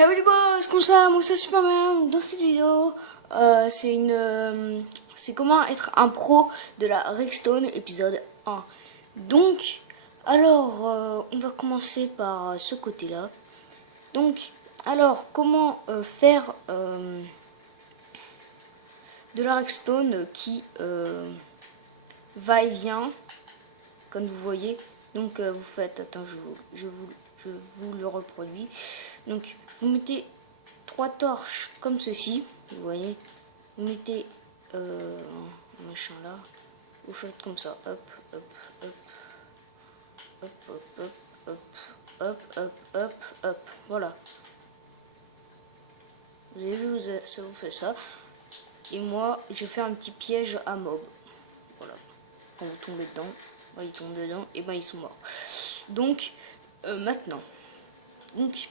Hey les boys, comment ça? Moi c'est Superman. Dans cette vidéo, c'est comment être un pro de la Redstone épisode 1. Donc, on va commencer par ce côté-là. Donc, comment faire de la Redstone qui va et vient, comme vous voyez. Donc, vous faites, attends, je vous le reproduis. Donc, vous mettez 3 torches comme ceci, vous voyez, vous mettez un machin là, vous faites comme ça, hop, hop, hop, hop, hop, hop, hop, hop, hop, hop, hop, voilà. Vous avez vu, ça vous fait ça. Et moi, je fais un petit piège à mob. Voilà. Quand vous tombez dedans, ils tombent dedans, et ben ils sont morts. Donc, maintenant. Donc,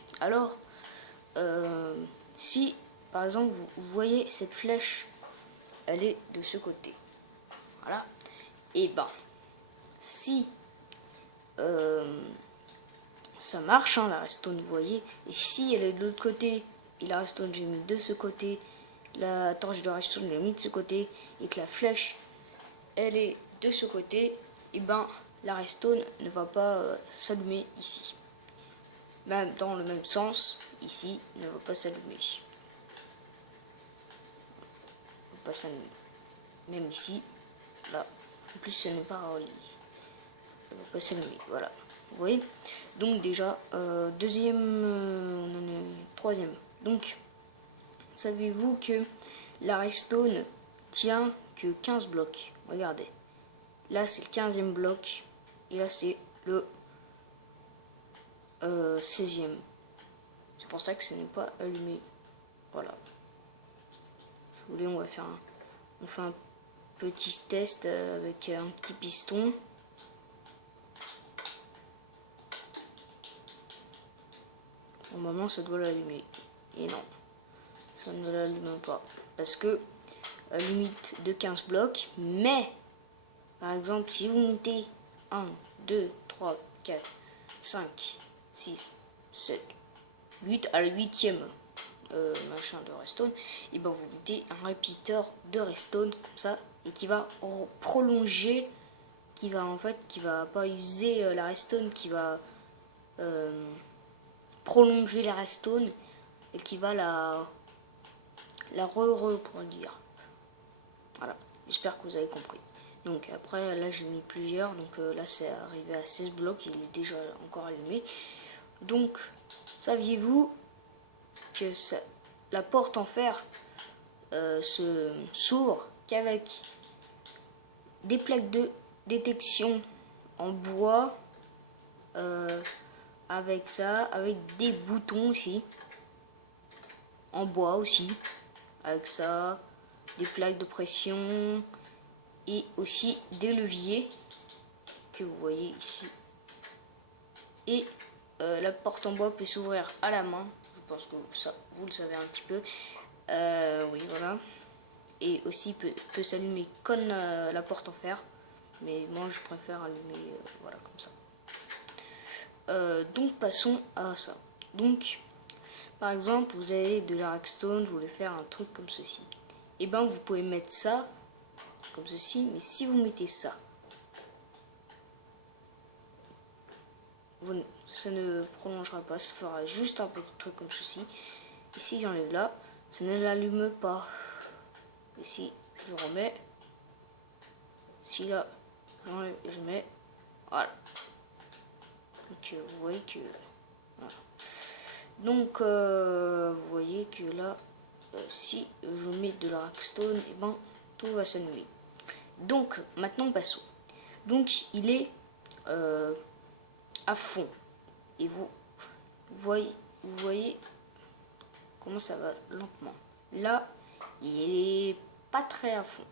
si par exemple vous voyez cette flèche, elle est de ce côté, voilà, et ben si ça marche, hein, la redstone, vous voyez, et si elle est de l'autre côté et la redstone j'ai mis de ce côté, la torche de redstone j'ai mis de ce côté, et que la flèche elle est de ce côté, et ben la redstone ne va pas s'allumer ici. Même dans le même sens, ici ne va pas s'allumer. Pas s'allumer. Même ici, là, en plus ce n'est pas relié. Ça va pas s'allumer, voilà. Vous voyez. Donc déjà, deuxième, on en est troisième. Donc, savez-vous que la redstone tient que 15 blocs. Regardez. Là c'est le 15e bloc. Et là c'est le 16e. C'est pour ça que ce n'est pas allumé. Voilà. Si vous voulez, on fait un petit test avec un petit piston. Normalement ça doit l'allumer. Et non, ça ne l'allume pas. Parce que limite de 15 blocs. Mais, par exemple, si vous mettez 1, 2, 3, 4, 5, 6, 7, 8 à la 8e machin de redstone, et ben vous mettez un répétiteur de redstone comme ça, et qui va prolonger, qui va pas user la redstone, qui va prolonger la redstone, et qui va la reproduire. Voilà, j'espère que vous avez compris. Donc après là j'ai mis plusieurs, donc là c'est arrivé à 16 blocs, il est déjà encore allumé. Donc saviez-vous que la porte en fer s'ouvre qu'avec des plaques de détection en bois, avec des boutons aussi, en bois aussi, avec ça, des plaques de pression et aussi des leviers que vous voyez ici. Et la porte en bois peut s'ouvrir à la main, je pense que vous le savez un petit peu. Oui, voilà. Et aussi peut s'allumer comme la porte en fer, mais moi je préfère allumer voilà, comme ça. Donc passons à ça. Donc par exemple vous avez de la redstone, vous voulez faire un truc comme ceci, et ben vous pouvez mettre ça comme ceci, mais si vous mettez ça, ça ne prolongera pas, ça fera juste un petit truc comme ceci. Et si j'enlève là, ça ne l'allume pas. Et si je remets, si là j'enlève, je mets, voilà. Donc vous voyez que voilà. Donc vous voyez que là si je mets de la redstone, et ben tout va s'annuler. Donc maintenant passons. Donc il est à fond, et vous voyez comment ça va lentement. Là il est pas très à fond.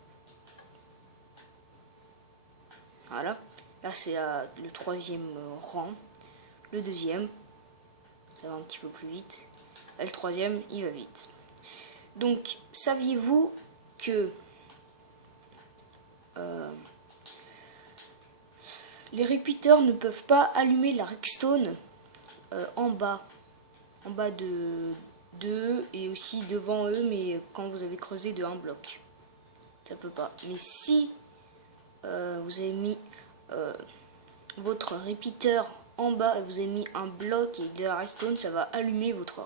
Voilà, là c'est le 3e rang. Le 2e, ça va un petit peu plus vite. Et le 3e, il va vite. Donc, saviez-vous que les repeaters ne peuvent pas allumer la redstone en bas? en bas de eux et aussi devant eux, mais quand vous avez creusé de un bloc, ça peut pas. Mais si vous avez mis votre repeater en bas et vous avez mis un bloc et de la redstone, ça va allumer votre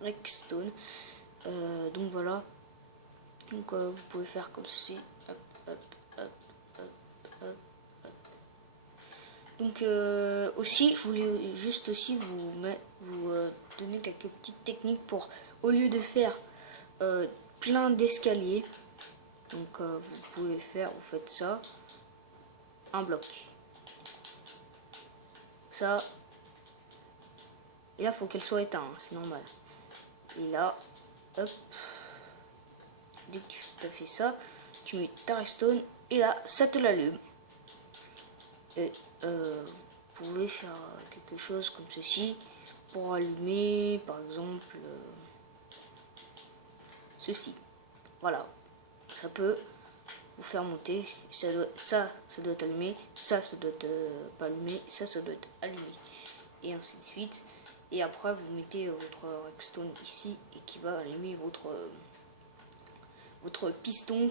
redstone. Donc voilà. Donc vous pouvez faire comme ceci. Hop, hop, hop, hop, hop, hop. Donc aussi, je voulais juste aussi vous donner quelques petites techniques pour, au lieu de faire plein d'escaliers, donc vous faites ça, un bloc. Ça, et là, faut qu'elle soit éteinte, hein, c'est normal. Et là, hop, dès que tu as fait ça, tu mets ta redstone et là, ça te l'allume. Et vous pouvez faire quelque chose comme ceci pour allumer, par exemple, ceci. Voilà, ça peut vous faire monter. Ça doit être allumé, ça doit être pas allumé, ça doit être allumé. Et ainsi de suite. Et après, vous mettez votre redstone ici et qui va allumer votre piston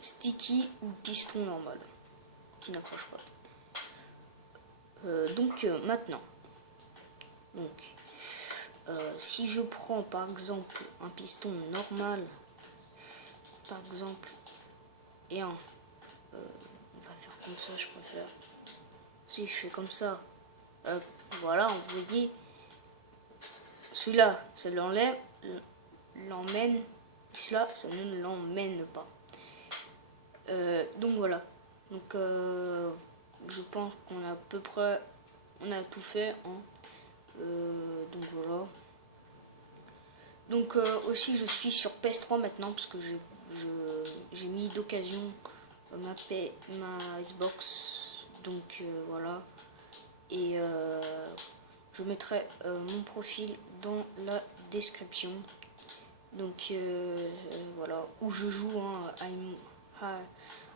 sticky ou piston normal qui n'accroche pas. Donc maintenant, si je prends par exemple un piston normal, par exemple, et on va faire comme ça, je préfère. Si je fais comme ça, voilà, vous voyez, celui-là, ça l'emmène, celui-là, ça ne l'emmène pas. Donc voilà. Donc je pense qu'on a à peu près, on a tout fait. Hein. Donc voilà. Donc aussi je suis sur PS3 maintenant parce que j'ai mis d'occasion ma Xbox. Donc voilà. Et je mettrai mon profil dans la description. Donc voilà, où je joue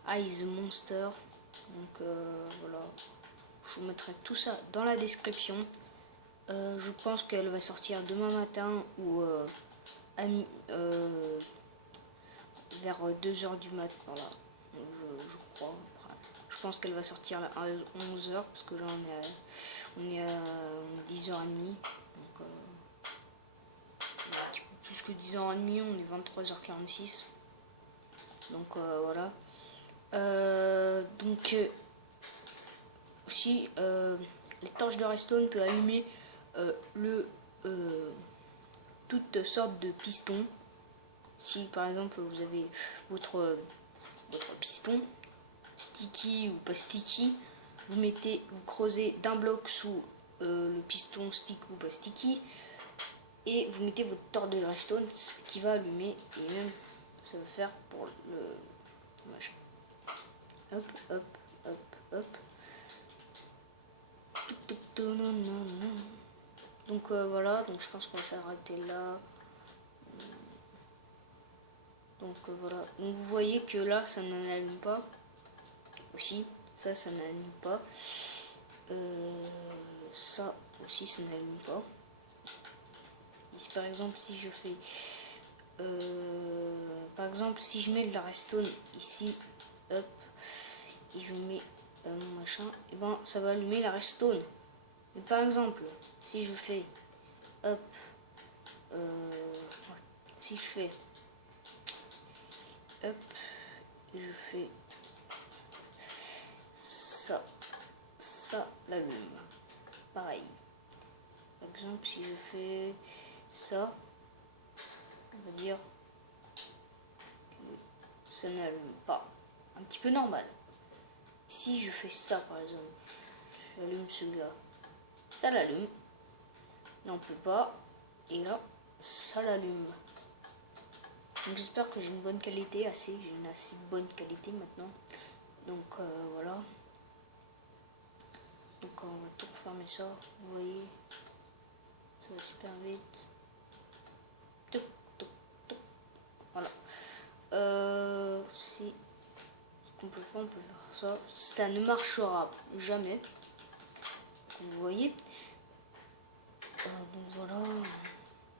Ice Monster. Donc voilà, je vous mettrai tout ça dans la description. Je pense qu'elle va sortir demain matin ou vers 2h du mat. Voilà, je crois. Je pense qu'elle va sortir à 11h parce que là on est à 10h30. Donc un petit peu plus que 10h30, on est 23h46. Donc voilà. Donc aussi les torches de redstone peuvent allumer toutes sortes de pistons. Si par exemple vous avez votre piston sticky ou pas sticky, vous creusez d'un bloc sous le piston stick ou pas sticky et vous mettez votre torche de redstone qui va allumer et même ça va faire pour le machin. Hop, hop, hop, hop. Donc voilà, donc je pense qu'on va s'arrêter là. Donc voilà, donc vous voyez que là ça n'allume pas. Aussi, ça n'allume pas. Ça aussi ça n'allume pas. Et par exemple si je fais par exemple si je mets de la redstone ici, hop, et je mets mon machin, et ben ça va allumer la redstone. Mais par exemple si je fais hop, si je fais hop, et je fais ça l'allume. Pareil. Par exemple, si je fais ça, on va dire ça n'allume pas. Un petit peu normal. Si je fais ça, par exemple, j'allume celui-là, ça l'allume. Là, on peut pas. Et là, ça l'allume. Donc j'espère que j'ai une bonne qualité, j'ai une assez bonne qualité maintenant. Donc voilà. Donc on va tout refermer ça, vous voyez, ça va super vite. Touc, touc, touc. Voilà. Si ce qu'on peut faire, on peut faire ça. Ça ne marchera jamais. Comme vous voyez. Donc voilà.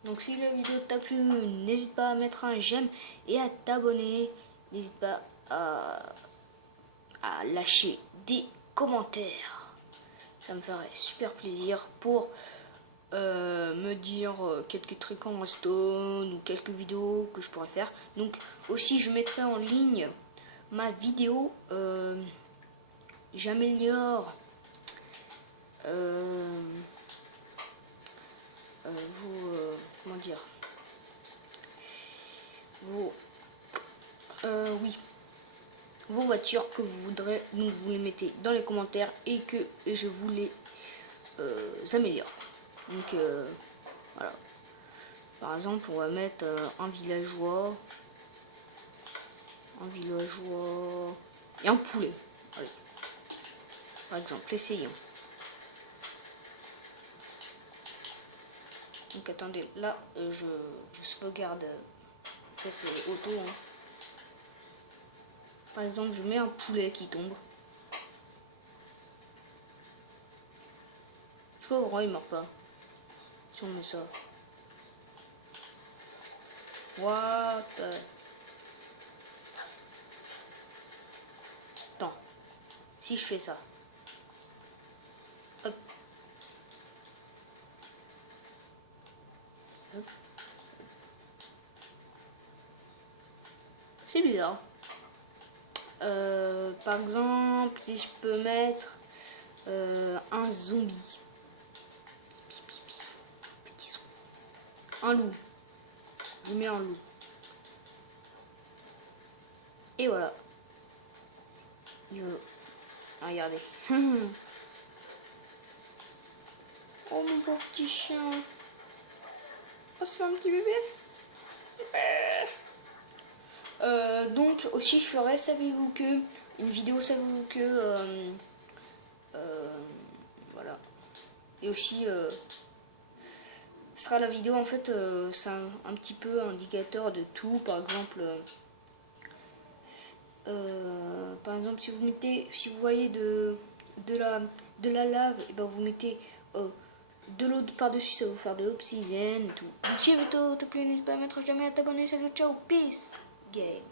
Donc si la vidéo t'a plu, n'hésite pas à mettre un j'aime et à t'abonner. N'hésite pas à lâcher des commentaires. Ça me ferait super plaisir pour me dire quelques trucs en redstone ou quelques vidéos que je pourrais faire. Donc aussi je mettrai en ligne ma vidéo j'améliore comment dire vos voitures que vous voudrez, donc vous les mettez dans les commentaires et je vous les améliore. Donc voilà. Par exemple, on va mettre un villageois et un poulet. Allez. Par exemple, essayons. Donc attendez, là je sauvegarde. Ça c'est auto. Hein. Par exemple, je mets un poulet qui tombe. Je sais pas pourquoi il meurt pas. Si on met ça. What? Attends. Si je fais ça. Hop. Hop. C'est bizarre. Par exemple, si je peux mettre un zombie. Petit zombie. Un loup. Je mets un loup. Et voilà. Regardez. Oh mon pauvre petit chien. Oh c'est un petit bébé. Donc aussi je ferai, savez-vous que, une vidéo, savez-vous que, voilà. Et aussi, ce sera la vidéo en fait, c'est un petit peu indicateur de tout. Par exemple, si vous voyez de la lave, et ben vous mettez de l'eau par-dessus, ça va vous faire de l'obsidienne et tout. Donc si la vidéo t'a plu, n'hésite pas à mettre jamais à t'abonner. Salut, ciao, peace, game.